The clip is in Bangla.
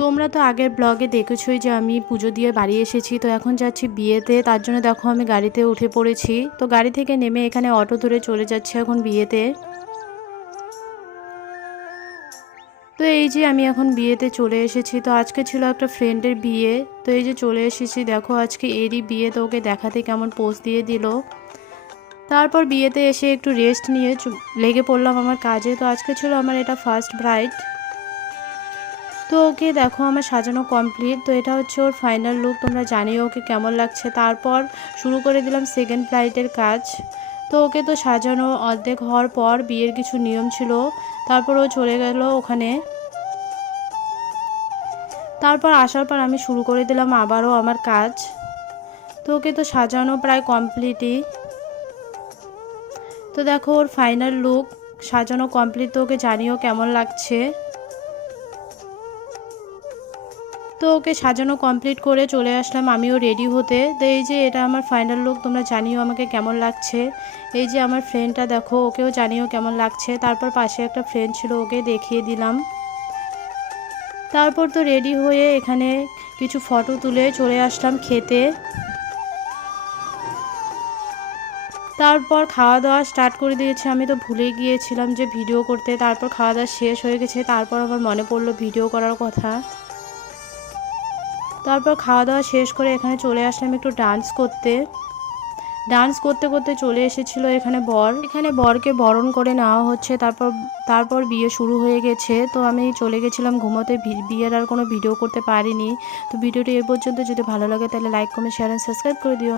তোমরা তো আগের ব্লগে দেখেছোই যে আমি পুজো দিয়ে বাড়ি এসেছি। তো এখন যাচ্ছি বিয়েতে, তার জন্য দেখো আমি গাড়িতে উঠে পড়েছি। তো গাড়ি থেকে নেমে এখানে অটো ধরে চলে যাচ্ছি এখন বিয়েতে। তো এই যে আমি এখন বিয়েতে চলে এসেছি। তো আজকে ছিল একটা ফ্রেন্ডের বিয়ে, তো এই যে চলে এসেছি, দেখো আজকে এরই বিয়ে। তো ওকে দেখাতে কেমন পোজ দিয়ে দিল। তারপর বিয়েতে এসে একটু রেস্ট নিয়ে লেগে পড়লাম আমার কাজে। তো আজকে ছিল আমার এটা ফার্স্ট ব্রাইড। তো ওকে দেখো আমার সাজানো কমপ্লিট। তো এটা হচ্ছে ওর ফাইনাল লুক, তোমরা জানিও ওকে কেমন লাগছে। তারপর শুরু করে দিলাম সেকেন্ড ব্রাইডের কাজ। তো ওকে তো সাজানো অর্ধেক হওয়ার পর বিয়ের কিছু নিয়ম ছিল, তারপর ও চলে গেল ওখানে। তারপর আসার পর আমি শুরু করে দিলাম আবারও আমার কাজ। তো ওকে তো সাজানো প্রায় কমপ্লিটই। তো দেখো ওর ফাইনাল লুক সাজানো কমপ্লিট। তো ওকে জানিও কেমন লাগছে। তো ওকে সাজানো কমপ্লিট করে চলে আসলাম আমিও রেডি হতে। তো এই যে এটা আমার ফাইনাল লুক, তোমরা জানিও আমাকে কেমন লাগছে। এই যে আমার ফ্রেন্ডটা দেখো, ওকেও জানিও কেমন লাগছে। তারপর পাশে একটা ফ্রেন্ড ছিল, ওকে দেখিয়ে দিলাম। তারপর তো রেডি হয়ে এখানে কিছু ফটো তুলে চলে আসলাম খেতে। তারপর খাওয়া দাওয়া স্টার্ট করে দিয়েছি। আমি তো ভুলে গিয়েছিলাম যে ভিডিও করতে। তারপর খাওয়া দাওয়া শেষ হয়ে গেছে, তারপর আমার মনে পড়লো ভিডিও করার কথা। তারপর খাওয়া দাওয়া শেষ করে এখানে চলে আসলাম একটু ডান্স করতে। ডান্স করতে করতে চলে এসেছিল এখানে বর। এখানে বরকে বরণ করে নেওয়া হচ্ছে। তারপর বিয়ে শুরু হয়ে গেছে। তো আমি চলে গেছিলাম ঘুমোতে, বিয়ের আর কোনো ভিডিও করতে পারিনি। তো ভিডিওটি এ পর্যন্ত, যদি ভালো লাগে তাহলে like comment share and subscribe করে দিও।